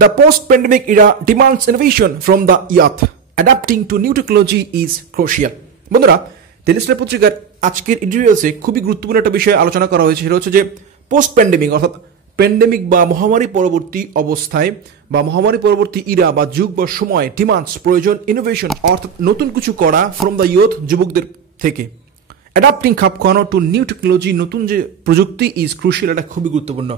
The post-pandemic era demands innovation from the youth. Adapting to new technology is crucial. বন্ধুরা, daily star পত্রিকার আজকের এডিটোরিয়ালসে খুবই গুরুত্বপূর্ণ একটা বিষয় আলোচনা করা হয়েছে, সেটা হচ্ছে যে পোস্ট প্যান্ডেমিক অর্থাৎ প্যান্ডেমিক বা মহামারী পরবর্তী অবস্থায় বা মহামারী পরবর্তী ইরা বা যুগ বা সময় ডিমান্ডস প্রয়োজন ইনোভেশন অর্থাৎ নতুন কিছু করা ফ্রম দ্য ইয়ুথ যুবকদের থেকে। অ্যাডাপ্টিং খাপ খাওয়ানো টু নিউ টেকনোলজি নতুন যে প্রযুক্তি ইজ ক্রুশিয়াল, এটা খুবই গুরুত্বপূর্ণ।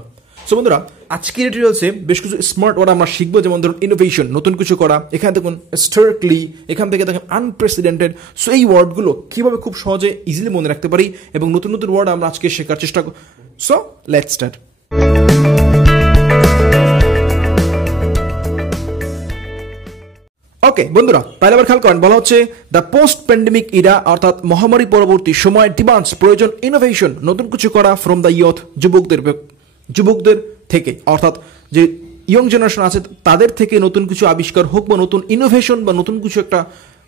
সো বন্ধুরা, আজকের এডিটোরিয়ালসে বেশ কিছু স্মার্ট ওয়ার্ড আমরা শিখবো, যেমন ধরুন ইনোভেশন নতুন কিছু করা, এখানে দেখুন স্টার্কলি, এখান থেকে দেখেন আনপ্রেসিডেন্টেড। সো এই ওয়ার্ডগুলো কিভাবে খুব সহজে ইজিলি মনে রাখতে পারি এবং নতুন নতুন ওয়ার্ড আমরা আজকে শেখার চেষ্টা করব। So let's start. ওকে বন্ধুরা, তাহলে আবার খেয়াল করেন, বলা হচ্ছে দ্য পোস্ট প্যান্ডেমিক ইরা অর্থাৎ মহামারী পরবর্তী সময় ডিমান্ডস প্রয়োজন ইনোভেশন নতুন কিছু করা ফ্রম দ্য ইয়ুথ যুবকদের থেকে, অর্থাৎ যে ইয়ং জেনারেশন আছে তাদের থেকে নতুন কিছু আবিষ্কার হোক বা নতুন ইনোভেশন বা নতুন কিছু একটা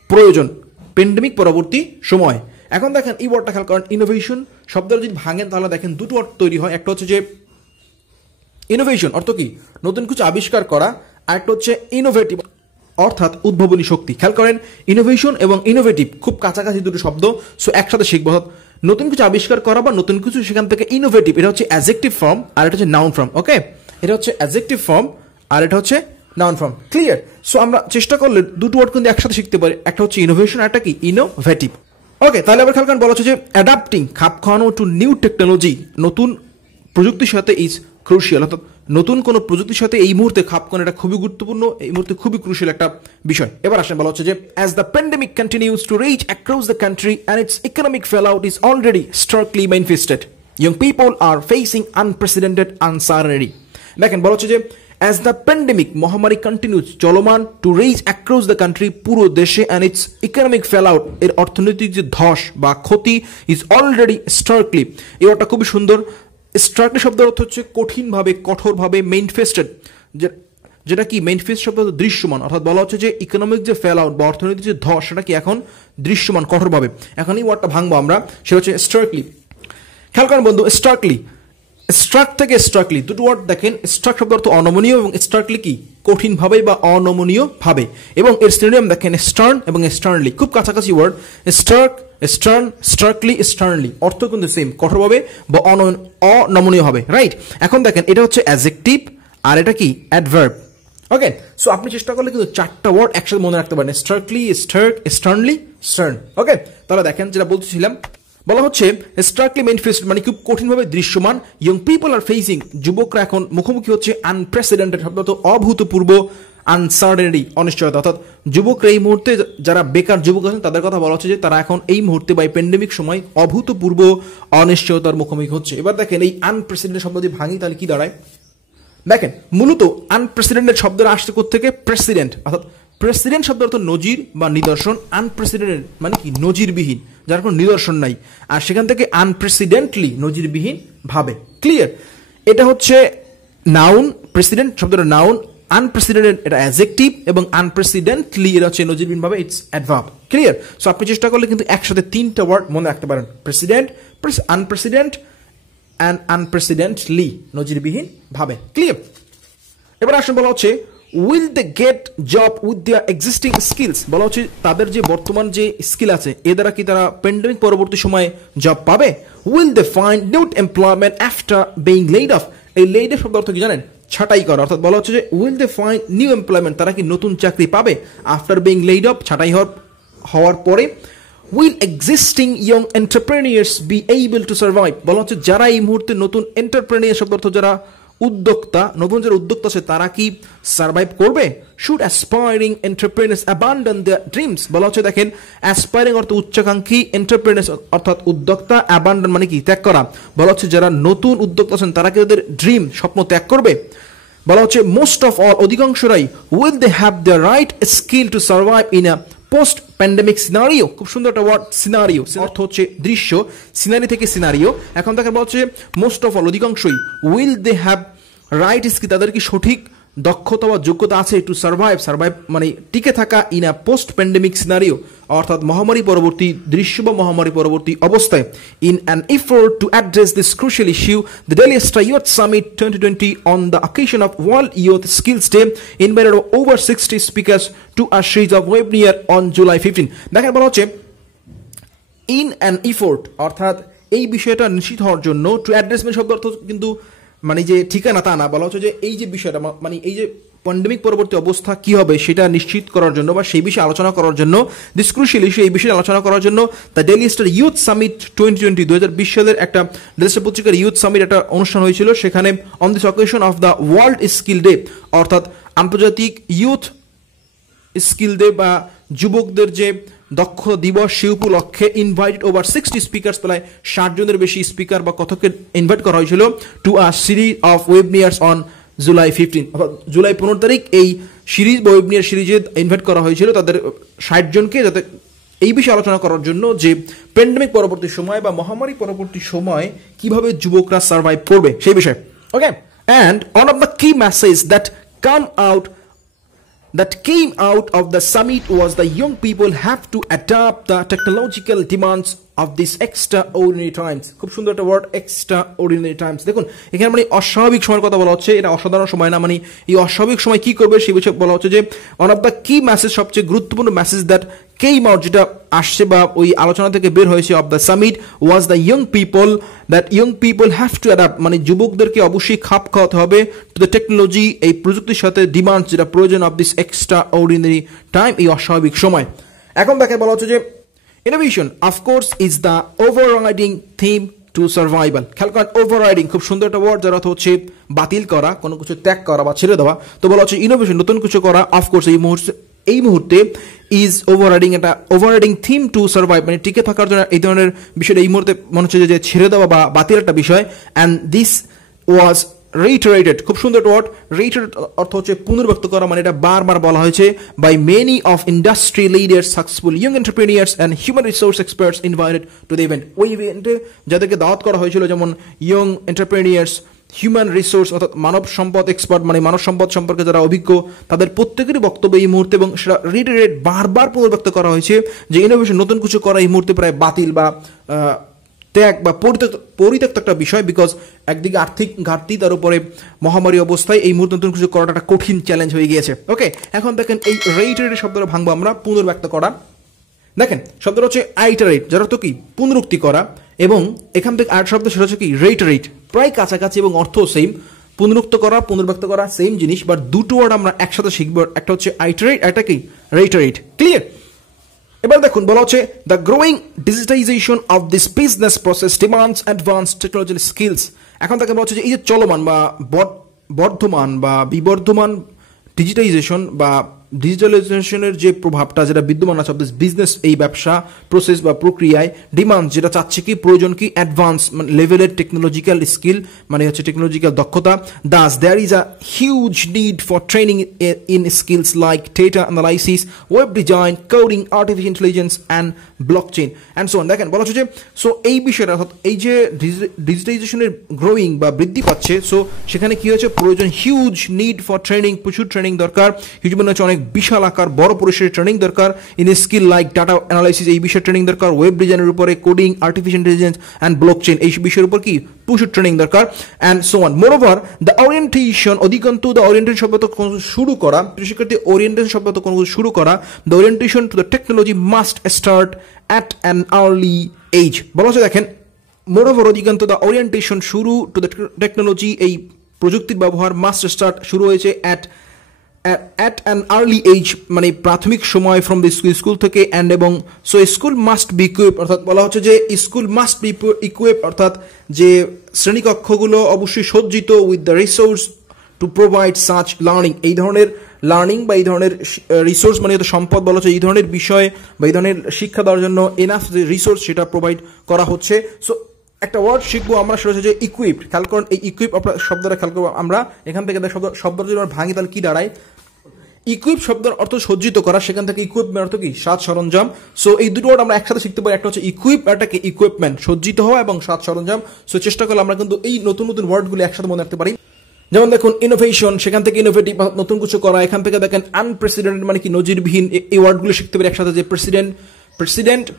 প্রয়োজন প্যান্ডেমিক পরবর্তী সময়। এখন দেখেন এই ওয়ার্ডটা খেয়াল করেন, ইনোভেশন শব্দটা যদি ভাঙেন তাহলে দেখেন দুটো অর্থ তৈরি হয়। একটা হচ্ছে যে ইনোভেশন অর্থ কি নতুন কিছু আবিষ্কার করা, আর একটা হচ্ছে ইনোভেটিভ অর্থাৎ উদ্ভাবনী শক্তি। খেয়াল করেন ইনোভেশন এবং ইনোভেটিভ খুব কাছাকাছি দুটো শব্দ, সো একসাথে শিখবো। নতুন কিছু আবিষ্কার করা বা নতুন কিছু সেখান থেকে ইনোভেটিভ, এটা হচ্ছে অ্যাডজেক্টিভ ফর্ম আর এটা হচ্ছে নাউন ফর্ম। ওকে, এটা হচ্ছে অ্যাডজেক্টিভ ফর্ম আর এটা হচ্ছে নাউন ফর্ম। ক্লিয়ার? সো আমরা চেষ্টা করলে দুটো ওয়ার্ড কিন্তু একসাথে শিখতে পারি, একটা হচ্ছে ইনোভেশন আর একটা কি ইনোভেটিভ। ওকে, তাহলে আবার খেয়াল করেন বলা হচ্ছে যে অ্যাডাপ্টিং খাপ খাওয়ানো টু নিউ টেকনোলজি নতুন প্রযুক্তির সাথে ইজ ক্রুশিয়াল, অর্থাৎ নতুন কোনো প্রযুক্তির সাথে এই মুহূর্তে খাপ খাওয়ানো এটা খুবই গুরুত্বপূর্ণ, এই মুহূর্তে খুবই ক্রুশিয়াল একটা বিষয়। এবার আসেন বলা হচ্ছে যে as the pandemic continues to reach across the country and its economic fall out is already starkly manifested, young people are facing unprecedented uncertainty. দেখেন বলা হচ্ছে যে অ্যাজ দ্য প্যান্ডেমিক মহামারী কন্টিনিউস চলমান to reach across the country পুরো দেশে, and its economic fall out এর অর্থনৈতিক যে ধস বা ক্ষতি ইজ অলরেডি স্টার্কলি, এই ওয়ার্ডটা খুবই সুন্দর। স্টার্কলি শব্দের অর্থ হচ্ছে কঠিনভাবে কঠোরভাবে, ম্যানিফেস্টেড যেটা কি ম্যানিফেস্ট শব্দ দৃশ্যমান, অর্থাৎ বলা হচ্ছে যে ইকোনমিক যে ফেল আউট বা অর্থনৈতিক যে ধস সেটা কি এখন দৃশ্যমান কঠোরভাবে। এখন এই ওয়ার্ডটা ভাঙবো আমরা, সেটা হচ্ছে স্টার্কলি। খেয়াল করেন বন্ধু, স্টার্কলি স্ট্রাক থেকে স্ট্রাকলি দুটো ওয়ার্ড দেখেন। স্ট্রাক শব্দ অর্থ অনমনীয় এবং স্টার্কলি কি কঠিনভাবে বা অনমনীয় ভাবে, এবং এর সিনোনিম দেখেন স্টার্ন এবং স্টার্নলি, খুব কাছাকাছি ওয়ার্ড। স্টার্ক, স্টার্ন, স্টার্কলি, স্টার্নলি অর্থ কিন্তু সেম, কঠোরভাবে বা অনমনীয় হবে, রাইট? এখন দেখেন এটা হচ্ছে অ্যাডজেক্টিভ আর এটা কি অ্যাডভার্ব। ওকে, সো আপনি চেষ্টা করলে কিন্তু চারটা ওয়ার্ড একসাথে মনে রাখতে পারেন, স্টার্কলি, স্টার্ক, স্টার্নলি, স্টার্ন। ওকে, তাহলে দেখেন যেটা বলতেছিলাম, বলা হচ্ছে স্টার্কলি ম্যানিফেস্ট মানে খুব কঠিনভাবে দৃশ্যমান, ইয়ং পিপল আর ফেসিং যুবকরা এখন মুখোমুখি হচ্ছে আনপ্রেসিডেন্টেড শব্দ অভূতপূর্ব, আনসার্টেনিটি অনিশ্চয়তা, অর্থাৎ যুবকরা এই মুহূর্তে যারা বেকার যুবক আছেন তাদের কথা বলা হচ্ছে যে তারা এখন এই মুহূর্তে বা প্যান্ডেমিক সময় অভূতপূর্ব অনিশ্চয়তার মুখোমুখি হচ্ছে। এবার দেখেন এই আনপ্রেসিডেন্টেড শব্দ যদি ভাঙি তাহলে কি দাঁড়ায়, দেখেন মূলত আনপ্রেসিডেন্টেড শব্দের আসছে থেকে প্রেসিডেন্ট, অর্থাৎ প্রেসিডেন্ট শব্দের অর্থ নজির বা নিদর্শন, আনপ্রেসিডেন্টেড মানে কি নজিরবিহীন, যার কোনো নিদর্শন নাই, আর সেখান থেকে আনপ্রেসিডেন্টলি নজিরবিহীন ভাবে। ক্লিয়ার? এটা হচ্ছে নাউন, প্রেসিডেন্ট শব্দটা নাউন, আনপ্রেসিডেন্টেড এটা অ্যাডজেক্টিভ এবং আনপ্রেসিডেন্টলি এটা হচ্ছে নজিরবিহীন ভাবে ইটস অ্যাডভার্ব। ক্লিয়ার? সো আপনি চেষ্টা করলে কিন্তু একসাথে তিনটা ওয়ার্ড মনে রাখতে পারেন, প্রেসিডেন্ট, আনপ্রেসিডেন্ট অ্যান্ড আনপ্রেসিডেন্টলি নজিরবিহীন ভাবে। ক্লিয়ার? এবার আসলে বলা হচ্ছে will they get job with their existing skills, বলা হচ্ছে তাদের যে বর্তমান যে স্কিল আছে এ দ্বারা কি তারা প্যান্ডেমিক পরবর্তী সময়ে জব পাবে। Will they find new employment after being laid off, এই লেইড অফ শব্দ অর্থ কি জানেন, ছাঁটাই করা, অর্থাৎ বলা হচ্ছে যে will they find new employment তারা কি নতুন চাকরি পাবে আফটার বিং লেইড অফ ছাঁটাই হওয়ার পরে। Will existing young এন্টারপ্রেনিয়ার্স B able to survive, বলা হচ্ছে যারা এই মুহূর্তে নতুন এন্টারপ্রেনিয়ার শব্দ অর্থ যারা উদ্যোক্তা, নতুন যারা উদ্যোক্তা আছে তারা কি সার্ভাইভ করবে। Should aspiring entrepreneurs abandon there dreams, বলা হচ্ছে দেখেন অ্যাসপায়ারিং অর্থ উচ্চাকাঙ্ক্ষী, এন্টারপ্রেনার্স অর্থাৎ উদ্যোক্তা, অ্যাবান্ডন মানে কি ত্যাগ করা, বলা হচ্ছে যারা নতুন উদ্যোক্তা আছেন তারা কি ওদের ড্রিম স্বপ্ন ত্যাগ করবে। বলা হচ্ছে মোস্ট অফ অল অধিকাংশরাই will they have the right skill to survive in a post pandemic scenario, খুব সুন্দর একটা ওয়ার্ড সিনারিও, অর্থ হচ্ছে দৃশ্য, সিনারি থেকে সিনারিও। এখন দেখেন বলা হচ্ছে মোস্ট অফ অল অধিকাংশই, will they have right skill তাদের কি সঠিক দক্ষতা বা যোগ্যতা আছে টু সার্ভাইভ মানে টিকে থাকা in a post pandemic scenario, অর্থাৎ মহামারী পরবর্তী দৃশ্য বা মহামারী পরবর্তী অবস্থায়। In an effort to address this crucial issue, the Daily Extra Youth Summit 2020 on the occasion of World Youth Skills Day invited over 60 speakers to a series of webinar on July 15। দেখেন বলা হচ্ছে in an effort, অর্থাৎ এই বিষয়টা নিশ্চিত হওয়ার জন্য, two অ্যাড্রেসমেন্ট শব্দ অর্থ কিন্তু মানে যে ঠিকানা তা না, বলা হচ্ছে যে এই যে বিষয়টা মানে এই যে প্যান্ডেমিক পরবর্তী অবস্থা কি হবে সেটা নিশ্চিত করার জন্য বা সেই বিষয়ে আলোচনা করার জন্য, দিস ক্রুশিয়াল ইস্যু এই বিষয়ে আলোচনা করার জন্য the daily star youth Summit 2020 2020 সালের একটা ডেইলি স্টার পত্রিকার ইয়ুথ সামিট একটা অনুষ্ঠান হয়েছিল। সেখানে on this occasion of the world skill day, অর্থাৎ আন্তর্জাতিক ইয়ুথ স্কিল ডে বা যুবকদের যে দক্ষ দিবস, সে উপলক্ষে ইনভাইটেড ওভার 60 স্পিকার্স, প্রায় 60 জনের বেশি স্পিকার বা কথককে ইনভাইট করা হয়েছিল to a series of webinars on July 15, অর্থাৎ জুলাই 15 তারিখ এই সিরিজ বা ওয়েবিনার সিরিজে ইনভাইট করা হয়েছিল তাদের 60 জনকে, যাতে এই বিষয়ে আলোচনা করার জন্য যে প্যান্ডেমিক পরবর্তী সময় বা মহামারী পরবর্তী সময় কিভাবে যুবকরা সার্ভাইভ করবে সেই বিষয়ে। ওকে, অ্যান্ড ওয়ান অফ দ্য কি message that came out of the summit was the young people have to adapt the technological demands of these extraordinary times. খুব সুন্দর একটা ওয়ার্ড, extraordinary times। দেখুন এখানে মানে অস্বাভাবিক সময়ের কথা বলা হচ্ছে, এটা অসাধারণ সময় না, মানে এই অস্বাভাবিক সময় কি করবে সেই বিষয়ে বলা হচ্ছে যে ওয়ান অফ দ্য কি মেসেজ, সবচেয়ে গুরুত্বপূর্ণ মেসেজ দ্যাট কেম আউট, যেটা আসছে বা ওই আলোচনা থেকে বের হয়েছে of the summit was the young people, that young people have to adapt, মানে যুবকদেরকে অবশ্যই খাপ খাওয়াতে হবে টু দ্য টেকনোলজি, এই প্রযুক্তির সাথে ডিমান্ড যেটা প্রয়োজন of this extra ordinary time, এই অস্বাভাবিক সময়। এখন দেখে বলা হচ্ছে যে innovation of course is the overriding theme two survival. খেয়াল করেন ওভাররাইডিং খুব সুন্দর একটা ওয়ার্ড, যার অর্থ হচ্ছে বাতিল করা, কোনো কিছু ত্যাগ করা বা ছেড়ে দেওয়া। তো বলা হচ্ছে ইনোভেশন নতুন কিছু করা, অফকোর্স এই মুহূর্তে ইজ ওভাররাইডিং, একটা ওভাররাইডিং থিম টু সার্ভাইভ, মানে টিকে থাকার জন্য এই ধরনের বিষয়টা এই মুহূর্তে মনে হচ্ছে যে ছেড়ে দেওয়া বা বাতিল একটা বিষয়। অ্যান্ড দিস ওয়াজ reiterated, খুব সুন্দর ওয়ার্ড, reiterated অর্থ হচ্ছে পুনর্ব্যক্ত করা, মানে এটা বারবার বলা হয়েছে by many of industry leaders, successful young entrepreneurs and human resource experts invited to the event. ওই ইভেন্টে যাদেরকে দাওয়াত করা হয়েছিল যেমন ইয়ং এন্টারপ্রেনিয়ার্স, হিউম্যান রিসোর্স অর্থাৎ মানব সম্পদ এক্সপার্ট, মানে মানব সম্পদ সম্পর্কে যারা অভিজ্ঞ, তাদের প্রত্যেকেরই বক্তব্য এই মুহূর্তে, এবং সেটা রিটেরেট বারবার পুনর্ব্যক্ত করা হয়েছে যে ইনোভেশন নতুন কিছু করা এই মুহূর্তে প্রায় বাতিল বা ত্যাগ বা পরিত্যক্ত একটা বিষয়, বিকজ একদিকে আর্থিক ঘাটতি, তার উপরে মহামারী অবস্থায় এই মুহূর্তে নতুন কিছু করাটা একটা কঠিন চ্যালেঞ্জ হয়ে গিয়েছে। ওকে, এখন দেখেন এই রেইটারেট শব্দটা ভাঙবো আমরা, পুনর্ব্যক্ত করা। দেখেন শব্দটা হচ্ছে আইটারেট, যার অর্থ কি পুনরুক্তি করা, এবং এখান থেকে আরেক শব্দ সেটা হচ্ছে কি রেইটারেট, প্রায় কাছাকাছি এবং অর্থ সেম। পুনরুক্ত করা, পুনর্ব্যক্ত করা সেম জিনিস, বাট দুটো ওয়ার্ড আমরা একসাথে শিখবো, একটা হচ্ছে আইটারেট, একটা কি রেইটারেট। ক্লিয়ার? এবার দেখুন বলা হচ্ছে the growing digitisation of this business process demands advanced technological skills. এখন তাকে বলা হচ্ছে যে এই যে চলমান বা বর্ধমান বা বিবর্ধমান ডিজিটাইজেশন বা ডিজিটালাইজেশনের যে প্রভাবটা যেটা বিদ্যমান আছে অফ দিস বিজনেস, এই ব্যবসা প্রসেস বা প্রক্রিয়ায়, ডিমান্ড যেটা চাচ্ছে কি, প্রয়োজন কি, অ্যাডভান্স মানে লেভেলের টেকনোলজিক্যাল স্কিল, মানে হচ্ছে টেকনোলজিক্যাল দক্ষতা। Thus there is a huge need for training in skills like data analysis, web design, coding, artificial intelligence and blockchain and so on. দেখেন বলা হচ্ছে যে সো এই বিষয়টা অর্থাৎ এই যে ডিজিটাইজেশনের গ্রোয়িং বা বৃদ্ধি পাচ্ছে, সো সেখানে কি হয়েছে, প্রয়োজন হিউজ নিড ফর ট্রেনিং, প্রচুর ট্রেনিং দরকার, হিউজ মানে হচ্ছে অনেক বিশাল আকার বড় পরিসরের ট্রেনিং দরকার, in skill like data analysis এই বিষয়ে ট্রেনিং দরকার, ওয়েব ডিজাইনের উপরে, coding, artificial intelligence and blockchain এই বিষয়ের উপর কি প্রচুর ট্রেনিং দরকার, and so on. Moreover the orientation, অধিকন্তু দ্য ওরিয়েন্টেশন শব্দ কোনো শুরু করা, শিক্ষার্থী ওরিয়েন্টেশন শব্দ কোনো শুরু করা, the orientation to the technology must start at an early age. বলা হচ্ছে দেখেন মোরওভার অধিকন্তু দ্য ওরিয়েন্টেশন শুরু টু দ্য টেকনোলজি, এই প্রযুক্তির ব্যবহার, মাস্ট স্টার্ট শুরু হয়েছে at an early age মানে প্রাথমিক সময় ফ্রম দ্য স্কুল থেকে, অ্যান্ড এবং so school must be equip, অর্থাৎ বলা হচ্ছে যে স্কুল মাস্ট বি ইকুইপ, অর্থাৎ যে শ্রেণীকক্ষগুলো অবশ্যই সজ্জিত with the resource to provide such learning, এই ধরনের লার্নিং বা এই ধরনের রিসোর্স মানে সম্পদ বলা হচ্ছে, এই ধরনের বিষয় বা এই ধরনের শিক্ষা দেওয়ার জন্য এনাফ যে রিসোর্স সেটা প্রোভাইড করা হচ্ছে। সো একটা ওয়ার্ড শিখবো আমরা, সেটা হচ্ছে যে ইকুইপড। খেয়াল করুন এই ইকুইপ আপনার শব্দটা খেয়াল করবো আমরা, এখান থেকে শব্দটা যদি আমরা ভাঙি তাহলে কি দাঁড়ায়, ইকুইপ শব্দের অর্থ সজ্জিত করা, সেখান থেকে ইকুইপমেন্ট অর্থ কি সাজ সরঞ্জাম। সো এই দুটো ওয়ার্ড আমরা একসাথে শিখতে পারি, একটা হচ্ছে ইকুইপ, একটা কি ইকুইপমেন্ট, সজ্জিত হওয়া এবং সাজ সরঞ্জাম। সো চেষ্টা করলে আমরা কিন্তু এই নতুন নতুন ওয়ার্ডগুলি একসাথে মনে রাখতে পারি। যেমন দেখুন ইনোভেশন, সেখান থেকে ইনোভেটিভ নতুন কিছু করা। এখান থেকে দেখেন আনপ্রেসিডেন্টেড মানে কি নজিরবিহীন, এই ওয়ার্ডগুলো শিখতে পারি একসাথে, যে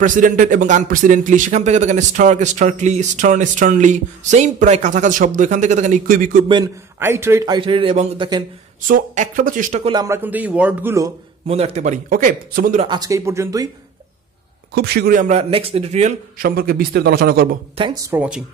প্রেসিডেন্টেড এবং আনপ্রেসিডেন্টলি। সেখান থেকে দেখেন স্টার্কলি, স্টার্নলি, সেম প্রায় কাছাকাছি শব্দ। এখান থেকে দেখেন ইকুইপমেন্ট, আইটারেট এবং দেখেন। সো একসাথে চেষ্টা করলে আমরা কিন্তু এই ওয়ার্ডগুলো মনে রাখতে পারি। ওকে, সো বন্ধুরা আজকে এই পর্যন্তই। খুব শীঘ্রই আমরা নেক্সট এডিটোরিয়াল সম্পর্কে বিস্তারিত আলোচনা করব। Thanks for watching.